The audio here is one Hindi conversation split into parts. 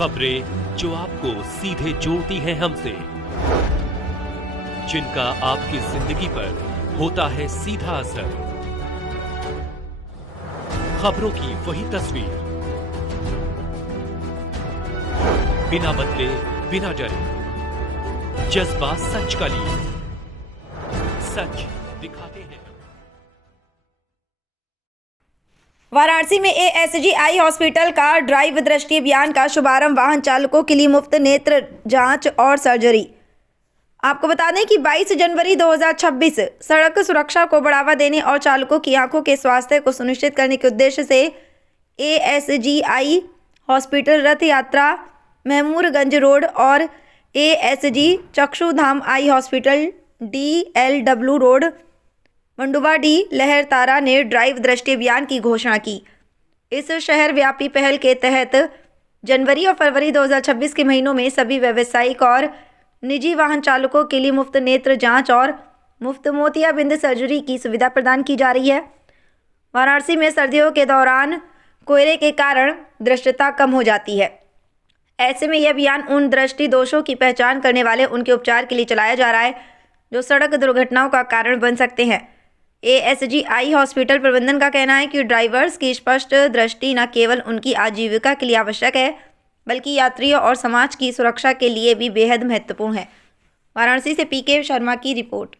खबरें जो आपको सीधे जोड़ती हैं हमसे, जिनका आपकी जिंदगी पर होता है सीधा असर। खबरों की वही तस्वीर, बिना बदले बिना डरे, जज्बा सच का लिए, सच दिखाते हैं। वाराणसी में एएसजी आई हॉस्पिटल का ड्राइव दृष्टि अभियान का शुभारंभ। वाहन चालकों के लिए मुफ्त नेत्र जांच और सर्जरी। आपको बता दें कि 22 जनवरी 2026 सड़क सुरक्षा को बढ़ावा देने और चालकों की आंखों के स्वास्थ्य को सुनिश्चित करने के उद्देश्य से एएसजी आई हॉस्पिटल रथ यात्रा महमूरगंज रोड और ASG Chakshudham eye hospital DLW road Manduadih Lahartara ने ड्राइव दृष्टि अभियान की घोषणा की। इस शहर व्यापी पहल के तहत जनवरी और फरवरी 2026 के महीनों में सभी व्यावसायिक और निजी वाहन चालकों के लिए मुफ्त नेत्र जांच और मुफ्त मोतियाबिंद सर्जरी की सुविधा प्रदान की जा रही है। वाराणसी में सर्दियों के दौरान कोहरे के कारण दृश्यता कम हो जाती है। ऐसे में यह अभियान उन दृष्टि दोषों की पहचान करने वाले उनके उपचार के लिए चलाया जा रहा है जो सड़क दुर्घटनाओं का कारण बन सकते हैं। एएसजी आई हॉस्पिटल प्रबंधन का कहना है कि ड्राइवर्स की स्पष्ट दृष्टि न केवल उनकी आजीविका के लिए आवश्यक है बल्कि यात्रियों और समाज की सुरक्षा के लिए भी बेहद महत्वपूर्ण है। वाराणसी से पीके शर्मा की रिपोर्ट।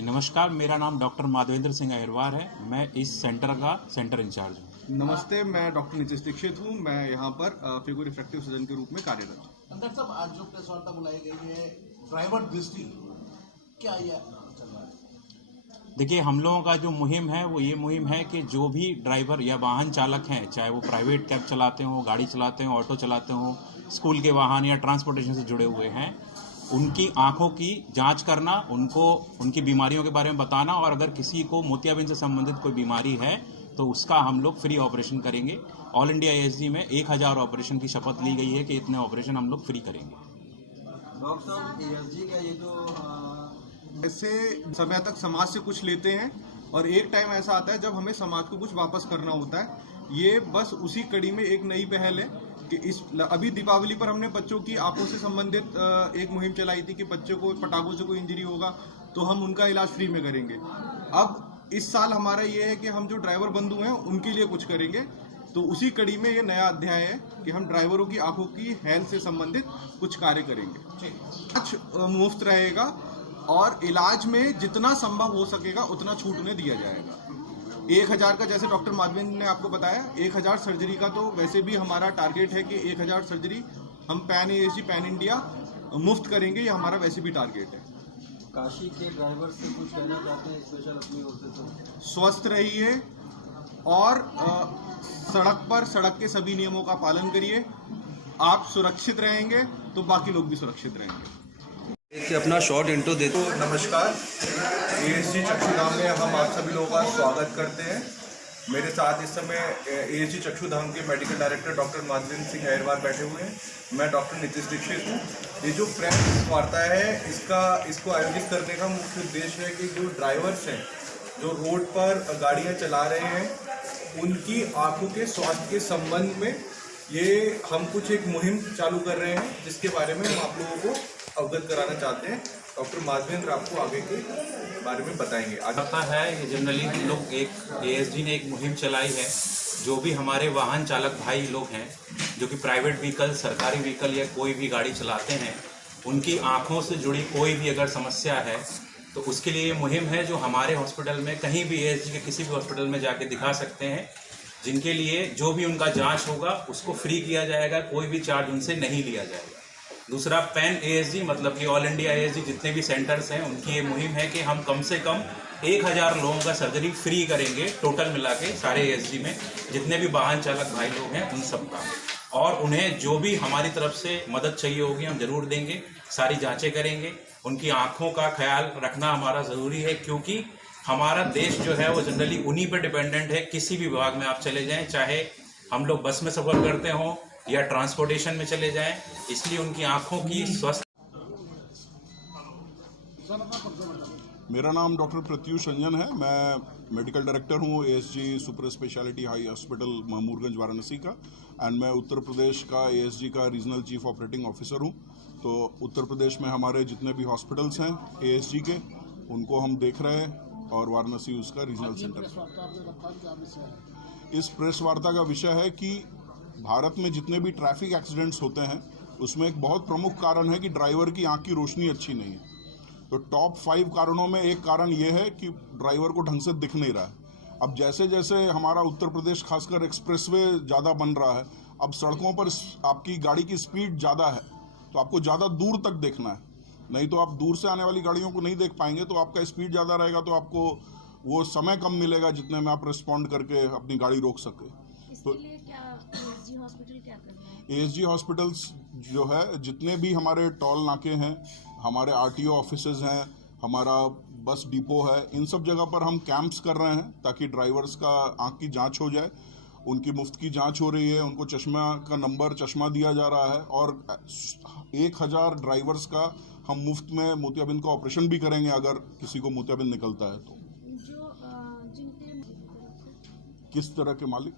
नमस्कार, मेरा नाम डॉक्टर माधवेंद्र सिंह अहिरवार है। मैं इस सेंटर का सेंटर इंचार्ज हूँ। नमस्ते, मैं डॉक्टर नीतीश दीक्षित हूँ। मैं यहाँ पर फिगो रिफ्रैक्टिव सर्जन के रूप में कार्यरत हूँ। डॉक्टर साहब, आज जो प्रेस वार्ता बुलाई गई है ड्राइवर दृष्टि, क्या ये चल रहा है? देखिए, हम लोगों का जो मुहिम है वो ये मुहिम है कि जो भी ड्राइवर या वाहन चालक हैं, चाहे वो प्राइवेट कैब चलाते हो, गाड़ी चलाते हो, ऑटो चलाते हो, स्कूल के वाहन या ट्रांसपोर्टेशन से जुड़े हुए हैं, उनकी आंखों की जांच करना, उनको उनकी बीमारियों के बारे में बताना और अगर किसी को मोतियाबिंद से संबंधित कोई बीमारी है तो उसका हम लोग फ्री ऑपरेशन करेंगे। ऑल इंडिया एएसजी में 1000 ऑपरेशन की शपथ ली गई है कि इतने ऑपरेशन हम लोग फ्री करेंगे। डॉक्टर साहब, एएसजी का ये जो ऐसे समय तक समाज से कुछ लेते हैं और एक टाइम ऐसा आता है जब हमें समाज को कुछ वापस करना होता है। ये बस उसी कड़ी में एक नई पहल है कि अभी दीपावली पर हमने बच्चों की आंखों से संबंधित एक मुहिम चलाई थी कि बच्चों को पटाखों से कोई इंजरी होगा तो हम उनका इलाज फ्री में करेंगे। अब इस साल हमारा ये है कि हम जो ड्राइवर बंधु हैं उनके लिए कुछ करेंगे। तो उसी कड़ी में ये नया अध्याय है कि हम ड्राइवरों की आंखों की हेल्थ से संबंधित कुछ कार्य करेंगे। आज मुफ्त रहेगा और इलाज में जितना संभव हो सकेगा उतना छूट उन्हें दिया जाएगा। 1000 का, जैसे डॉक्टर माधवेंद्र ने आपको बताया, 1000 सर्जरी का तो वैसे भी हमारा टारगेट है कि 1000 सर्जरी हम पैन एएसजी पैन इंडिया मुफ्त करेंगे। ये हमारा वैसे भी टारगेट है। काशी के ड्राइवर से कुछ कहना चाहते हैं स्पेशल अपनी ओर से? तो स्वस्थ रहिए और सड़क के सभी नियमों का पालन करिए। आप सुरक्षित रहेंगे तो बाकी लोग भी सुरक्षित रहेंगे। अपना शॉर्ट इंट्रो देते। तो नमस्कार, एएसजी चक्षुधाम में हम आप सभी लोगों का स्वागत करते हैं। मेरे साथ इस समय एएसजी चक्षुधाम के medical director doctor Madhavendra Singh Ahirwar बैठे हुए हैं। मैं डॉक्टर नीतीश दीक्षित हूँ। ये जो प्रेस वार्ता है इसको आयोजित करने का मुख्य उद्देश्य है कि जो ड्राइवर्स हैं जो रोड पर गाड़ियाँ चला रहे हैं उनकी आंखों के स्वास्थ्य के संबंध में ये हम कुछ एक मुहिम चालू कर रहे हैं जिसके बारे में हम आप लोगों को अवगत कराना चाहते हैं। डॉक्टर माधवेंद्र आपको आगे के बारे में बताएंगे। आता है ये जनरली हम लोग एक एएसजी ने एक मुहिम चलाई है। जो भी हमारे वाहन चालक भाई लोग हैं जो कि प्राइवेट व्हीकल, सरकारी व्हीकल या कोई भी गाड़ी चलाते हैं, उनकी आँखों से जुड़ी कोई भी अगर समस्या है तो उसके लिए ये मुहिम है जो हमारे हॉस्पिटल में कहीं भी एएसजी के किसी भी हॉस्पिटल में जाके दिखा सकते हैं, जिनके लिए जो भी उनका जांच होगा उसको फ्री किया जाएगा, कोई भी चार्ज उनसे नहीं लिया जाएगा। दूसरा, पैन एएसजी मतलब कि ऑल इंडिया एएसजी जितने भी सेंटर्स हैं उनकी ये मुहिम है कि हम कम से कम 1000 लोगों का सर्जरी फ्री करेंगे, टोटल मिला के सारे एएसजी में जितने भी वाहन चालक भाई लोग हैं उन सब का। और उन्हें जो भी हमारी तरफ से मदद चाहिए होगी हम जरूर देंगे, सारी जांचें करेंगे। उनकी आँखों का ख्याल रखना हमारा ज़रूरी है क्योंकि हमारा देश जो है वो जनरली उन्हीं पर डिपेंडेंट है। किसी भी विभाग में आप चले जाएँ, चाहे हम लोग बस में सफ़र करते हों या ट्रांसपोर्टेशन में चले जाएं, इसलिए उनकी आंखों की स्वस्थ मेरा नाम डॉक्टर प्रत्युष रंजन है। मैं मेडिकल डायरेक्टर हूँ ASG super speciality high hospital Mahmudganj Varanasi का, एंड मैं उत्तर प्रदेश का एएसजी का रीजनल चीफ ऑपरेटिंग ऑफिसर हूँ। तो उत्तर प्रदेश में हमारे जितने भी हॉस्पिटल्स हैं एएसजी के, उनको हम देख रहे हैं और वाराणसी उसका रीजनल सेंटर है। इस प्रेस वार्ता का विषय है कि भारत में जितने भी ट्रैफिक एक्सीडेंट्स होते हैं उसमें एक बहुत प्रमुख कारण है कि ड्राइवर की आंख की रोशनी अच्छी नहीं है। तो टॉप 5 कारणों में एक कारण यह है कि ड्राइवर को ढंग से दिख नहीं रहा है। अब जैसे जैसे हमारा उत्तर प्रदेश खासकर एक्सप्रेसवे ज़्यादा बन रहा है, अब सड़कों पर आपकी गाड़ी की स्पीड ज़्यादा है तो आपको ज़्यादा दूर तक देखना है, नहीं तो आप दूर से आने वाली गाड़ियों को नहीं देख पाएंगे। तो आपका स्पीड ज़्यादा रहेगा तो आपको वो समय कम मिलेगा जितने में आप रिस्पॉन्ड करके अपनी गाड़ी रोक सके। तो इसके लिए क्या एएसजी हॉस्पिटल क्या कर रहा है? एएसजी हॉस्पिटल्स जो है, जितने भी हमारे टोल नाके हैं, हमारे आरटीओ ऑफिसेज हैं, हमारा बस डिपो है, इन सब जगह पर हम कैंप्स कर रहे हैं ताकि ड्राइवर्स का आंख की जांच हो जाए। उनकी मुफ्त की जांच हो रही है, उनको चश्मा का नंबर चश्मा दिया जा रहा है और 1000 ड्राइवर्स का हम मुफ्त में मोतियाबिंद का ऑपरेशन भी करेंगे अगर किसी को मोतियाबिंद निकलता है तो। जो जिनके किस तरह के मालिक?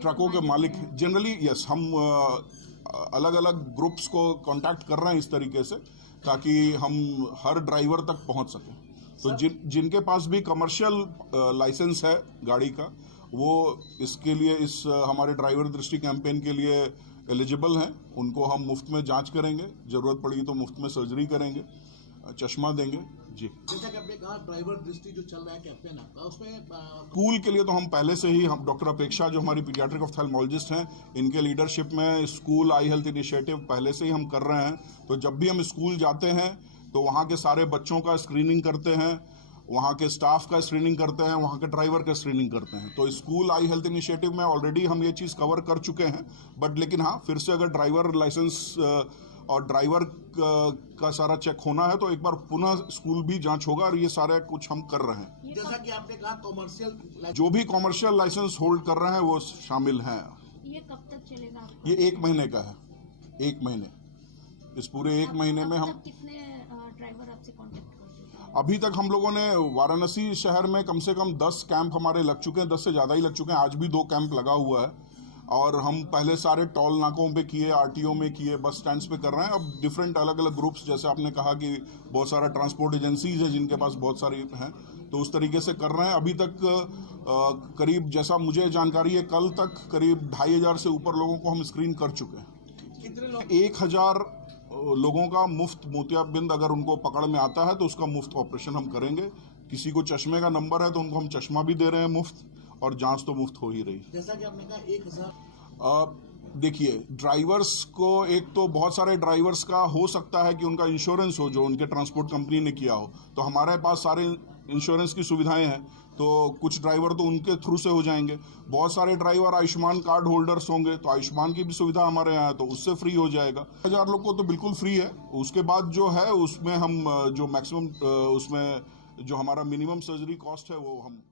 ट्रकों के मालिक जनरली यस, हम अलग अलग ग्रुप्स को कांटेक्ट कर रहे हैं इस तरीके से ताकि हम हर ड्राइवर तक पहुंच सकें। तो जिनके पास भी कमर्शियल लाइसेंस है गाड़ी का, वो इसके लिए इस हमारे ड्राइवर दृष्टि कैंपेन के लिए एलिजिबल हैं। उनको हम मुफ्त में जांच करेंगे, ज़रूरत पड़ी तो मुफ्त में सर्जरी करेंगे, चश्मा देंगे जी। जैसा कि आपने कहा ड्राइवर दृष्टि जो चल रहा है कैंपेन आपका, उसमें स्कूल के लिए तो हम पहले से ही, हम डॉक्टर अपेक्षा जो हमारी पीडियाट्रिक ऑफ्थेल्मोलॉजिस्ट हैं, इनके लीडरशिप में स्कूल आई हेल्थ इनिशिएटिव पहले से ही हम कर रहे हैं। तो जब भी हम स्कूल जाते हैं तो वहाँ के सारे बच्चों का स्क्रीनिंग करते हैं, वहाँ के स्टाफ का स्क्रीनिंग करते हैं, वहाँ के ड्राइवर का स्क्रीनिंग करते हैं। तो स्कूल आई हेल्थ इनिशिएटिव में ऑलरेडी हम ये चीज़ कवर कर चुके हैं, बट लेकिन हाँ, फिर से अगर ड्राइवर लाइसेंस और ड्राइवर का सारा चेक होना है तो एक बार पुनः स्कूल भी जांच होगा और ये सारा कुछ हम कर रहे हैं। जैसा कि आपने कहा कॉमर्शियल, जो भी कॉमर्शियल लाइसेंस होल्ड कर रहे हैं वो शामिल हैं। ये कब तक चलेगा? ये 1 महीने का है, 1 महीने। इस पूरे 1 महीने में हम कितने ड्राइवर आपसे कांटेक्ट कर चुके हैं? अभी तक हम लोगों ने वाराणसी शहर में कम से कम 10 कैंप हमारे लग चुके हैं, 10 से ज़्यादा ही लग चुके हैं। आज भी 2 कैंप लगा हुआ है और हम पहले सारे टोल नाकों पे किए, आरटीओ में किए, बस स्टैंड्स पे कर रहे हैं। अब डिफरेंट अलग अलग ग्रुप्स, जैसे आपने कहा कि बहुत सारा ट्रांसपोर्ट एजेंसीज है जिनके पास बहुत सारी हैं, तो उस तरीके से कर रहे हैं। अभी तक करीब, जैसा मुझे जानकारी है, कल तक करीब 2500 से ऊपर लोगों को हम स्क्रीन कर चुके हैं। कितने लोग? 1000 लोगों का मुफ्त मोतियाबिंद अगर उनको पकड़ में आता है तो उसका मुफ्त ऑपरेशन हम करेंगे। किसी को चश्मे का नंबर है तो उनको हम चश्मा भी दे रहे हैं मुफ्त, और जांच तो मुफ्त हो ही रही है। जैसा कि आपने कहा 1000, देखिए, ड्राइवर्स को, एक तो बहुत सारे ड्राइवर्स का हो सकता है कि उनका इंश्योरेंस हो जो उनके ट्रांसपोर्ट कंपनी ने किया हो, तो हमारे पास सारे इंश्योरेंस की सुविधाएं हैं, तो कुछ ड्राइवर तो उनके थ्रू से हो जाएंगे। बहुत सारे ड्राइवर आयुष्मान कार्ड होल्डर्स होंगे तो आयुष्मान की भी सुविधा हमारे यहाँ है तो उससे फ्री हो जाएगा। 1000 लोग को तो बिल्कुल फ्री है। उसके बाद जो है उसमें हम जो मैक्सिमम, उसमें जो हमारा मिनिमम सर्जरी कॉस्ट है वो हम